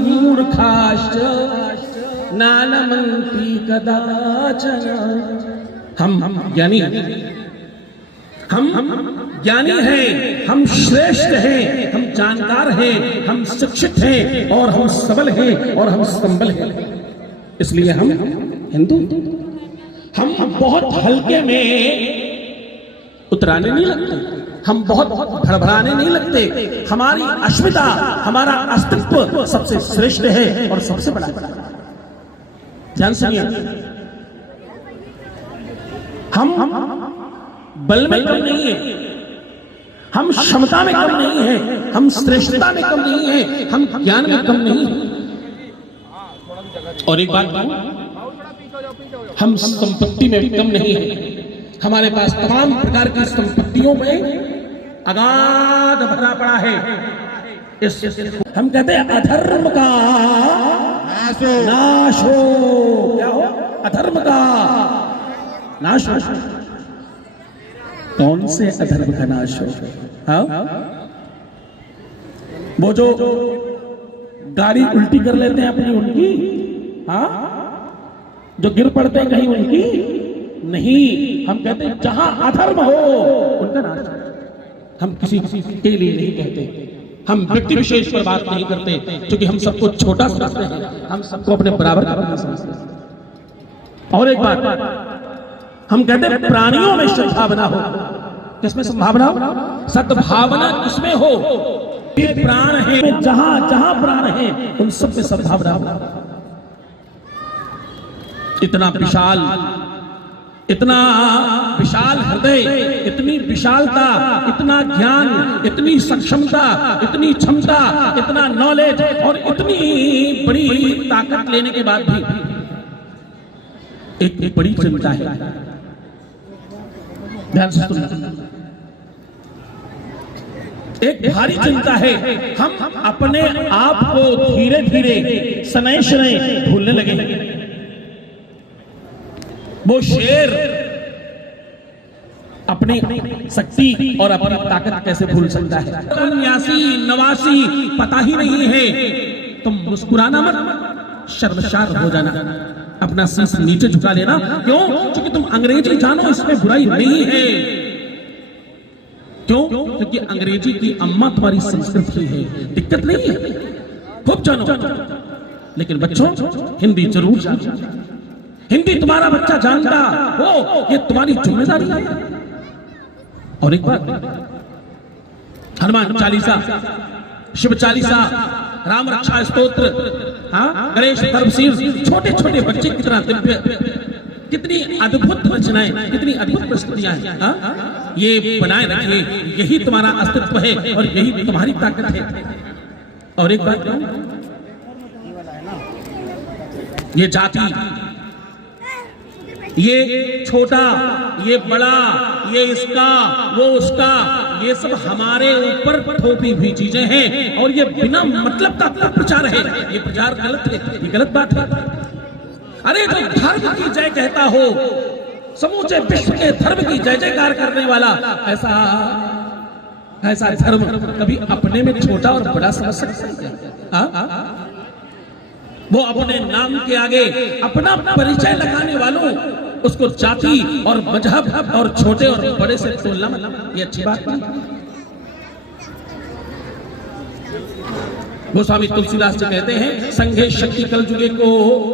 मूर्खाश्च नानमन्ति कदाचन। हम ज्ञानी हैं, हम श्रेष्ठ हैं, हम जानकार हैं, हम शिक्षित हैं और हम सबल हैं और हम संबल हैं, इसलिए हम हिंदू। हम बहुत हल्के में उतराने नहीं लगते, हम बहुत भड़बड़ाने नहीं लगते। हमारी अस्मिता, हमारा अस्तित्व सबसे श्रेष्ठ है और सबसे बड़ा। ध्यान सुनिए, हम बल में कम नहीं है, हम क्षमता में कम नहीं है, हम श्रेष्ठता में कम नहीं है, हम ज्ञान में कम नहीं है। और एक बात कहूं, हम संपत्ति में भी कम नहीं है। हमारे पास तमाम प्रकार की संपत्तियों में अगाध भरा पड़ा है। हम कहते हैं अधर्म का नाश हो। क्या हो? अधर्म का नाश हो। कौन से अधर्म का नाश हो? हाँ, वो जो गाड़ी उल्टी कर लेते हैं अपनी, उनकी? हाँ, जो गिर पड़ते हैं कहीं, उनकी नहीं। हम कहते हैं जहां अधर्म हो उनका नाश। हम किसी के लिए नहीं कहते, हम व्यक्ति विशेष पर बात नहीं करते, क्योंकि हम सबको छोटा समझते हैं, हम सबको अपने बराबर का समझते हैं। और एक बात, हम कहते हैं प्राणियों में सद्भावना हो। किसमें संभावना हो? सद्भावना किसमें हो? ये प्राण है, जहां जहां प्राण है उन सब में सद्भावना हो। इतना विशाल हृदय, इतनी विशालता, इतना ज्ञान, इतनी सक्षमता, इतनी क्षमता, इतना नॉलेज और इतनी बड़ी ताकत लेने के बाद भी एक बड़ी चिंता है। ध्यान से सुनना, एक भारी चिंता है। हम अपने आप को धीरे धीरे शनै शनै भूलने लगे। वो शेर अपनी शक्ति और अपनी ताकत कैसे भूल सकता है? 89 पता ही नहीं है। तुम मुस्कुराना मत, शर्मसार हो जाना, अपना शीश नीचे झुका लेना। क्यों? क्योंकि तुम अंग्रेजी जानो, इसमें बुराई नहीं है। क्यों? क्योंकि अंग्रेजी की अम्मा तुम्हारी संस्कृत ही है, दिक्कत नहीं है, खूब जानो। लेकिन बच्चों, हिंदी जरूर जानो। हिंदी तुम्हारा बच्चा जानता हो, ये तुम्हारी जिम्मेदारी है। और एक बात, हनुमान चालीसा, शिव चालीसा, राम रक्षा स्तोत्र, हाँ, गणेश धर्मशीर्ष, छोटे छोटे बच्चे कितना दिव्य, कितनी अद्भुत रचनाएं, कितनी अद्भुत प्रस्तुतियां हैं। ये बनाए रखिए, यही तुम्हारा अस्तित्व है और यही तुम्हारी ताकत है। और एक बात कहूं, ये जाति, ये छोटा, ये बड़ा, ये इसका, वो उसका, ये सब हमारे ऊपर थोपी हुई चीजें हैं और ये बिना मतलब का प्रचार है। ये प्रचार गलत है, ये गलत बात है। अरे जो धर्म की जय कहता हो, समूचे विश्व के धर्म की जय जयकार करने वाला, ऐसा धर्म कभी अपने में छोटा और बड़ा समझ सकता है? वो अपने नाम के आगे अपना परिचय लगाने वालों उसको जाति और मजहब और छोटे और बड़े से तोलना, ये अच्छी बात नहीं। गोस्वामी तुलसीदास जी कहते हैं, संघे शक्ति कल जुगे को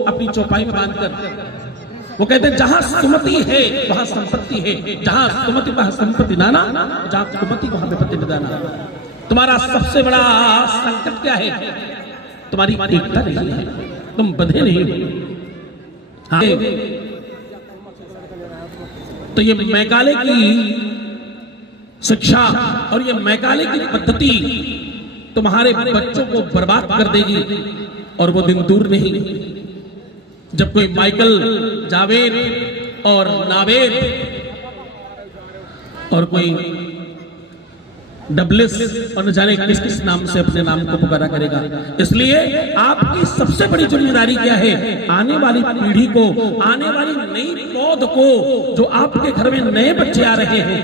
अपनी चौपाई में बांधकर, वो कहते हैं जहां सुमति है वहां संपत्ति है, जहां सुमति वहां संपत्ति नाना, जहां सुमति वहां विपत्ति निदाना। तुम्हारा सबसे बड़ा संकट क्या है? तुम्हारी एकता नहीं है, तुम बंधे नहीं हो। तो ये मैकाले की शिक्षा और ये मैकाले की पद्धति तुम्हारे बच्चों को बर्बाद कर देगी। और वो दिन दूर नहीं जब कोई माइकल, जावेद और नावेद और कोई डबलिस और न जाने किस किस नाम से अपने नाम को पुकारा करेगा। इसलिए आपकी सबसे बड़ी जिम्मेदारी क्या है? आने वाली पीढ़ी को, आने वाली नई पौध को, जो आपके घर में नए बच्चे आ रहे हैं,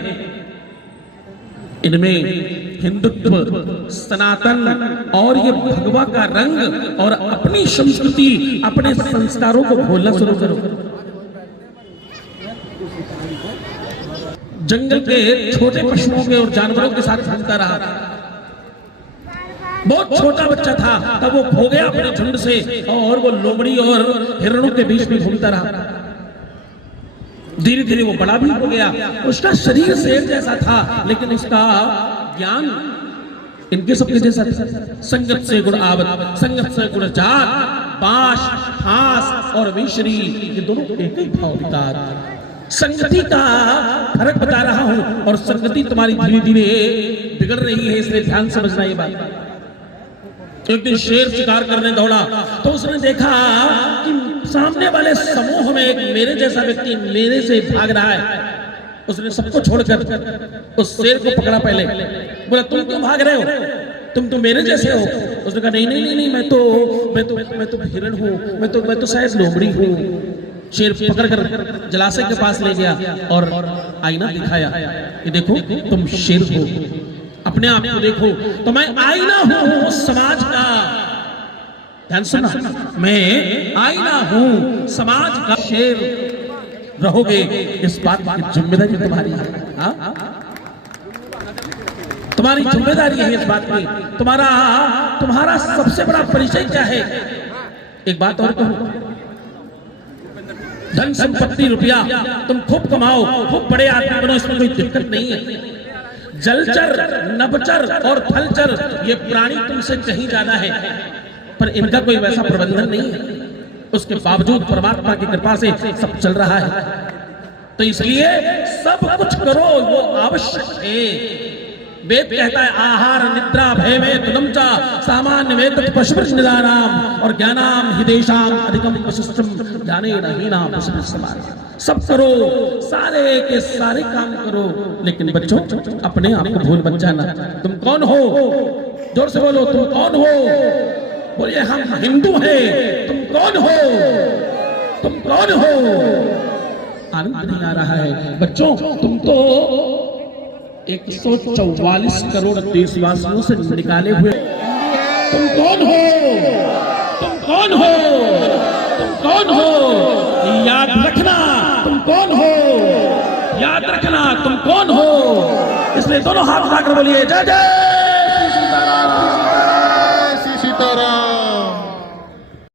इनमें हिंदुत्व, सनातन और ये भगवा का रंग और अपनी संस्कृति, अपने संस्कारों को भूलना शुरू करो। जंगल के छोटे पशुओं के और जानवरों के साथ घूमता रहा। बहुत छोटा बच्चा था तब वो खो गया अपने झुंड से और वो लोमड़ी और हिरणों के बीच में घूमता रहा। धीरे धीरे वो बड़ा भी हो गया। उसका शरीर शेर जैसा था लेकिन उसका ज्ञान इनके सबके जैसा था। संगत से गुण आवत, संगत से गुण जात, पाश, फांस और विश्री, ये दोनों एक ही भाव विकार। संगति का फर्क बता रहा हूं और संगति तुम्हारी धीरे धीरे बिगड़ रही है, इसलिए ध्यान समझना ये बात। एक दिन शेर शिकार करने दौड़ा तो उसने देखा कि सामने वाले समूह में एक मेरे जैसा व्यक्ति मेरे से भाग रहा है। उसने सबको छोड़कर उस शेर को पकड़ा। पहले बोला, तुम क्यों भाग रहे हो? तुम तो मेरे जैसे हो। उसने कहा, नहीं नहीं नहीं, नहीं मैं तो हिरण हूँ, मैं तो शायद लोमड़ी हूँ। शेर पकड़कर जलाशय के पास ले गया और आईना दिखाया कि देखो तुम शेर हो, अपने आप को देखो। तो मैं आईना हूं समाज का। ध्यान सुना, मैं आईना हूं समाज का। शेर रहोगे, इस बात की जिम्मेदारी तुम्हारी है। तुम्हारी जिम्मेदारी है इस बात की। तुम्हारा सबसे बड़ा परिचय क्या है? एक बात और कहूं, धन संपत्ति रुपया तुम खूब कमाओ, खूब बड़े आदमी बनो, इसमें कोई दिक्कत नहीं है। जलचर, नभचर और थलचर ये प्राणी तुमसे कहीं ज्यादा है, पर इनका कोई वैसा प्रबंधन नहीं है। उसके बावजूद परमात्मा की कृपा से सब चल रहा है। तो इसलिए सब कुछ करो वो आवश्यक है। वेद कहता है, आहार निद्रा भय में तुलमचा सामान्य वेद पशुपति निदानाम और ज्ञानाम हिदेशाम अधिकम वशिष्ठम ज्ञाने हीना पशुपति समान। सब करो, सारे के सारे काम करो, लेकिन बच्चों अपने आप को भूल मत जाना। तुम कौन हो? जोर से बोलो, तुम कौन हो? बोलिए, हम हिंदू हैं। तुम कौन हो? तुम कौन हो? आनंद नहीं आ रहा है बच्चों? तुम तो 144 करोड़ देशवासियों से निकाले हुए। तुम कौन हो? तुम कौन हो? तुम कौन हो? याद रखना तुम कौन हो। याद रखना तुम कौन हो। इसलिए दोनों हाथ उठाकर बोलिए, जय जय।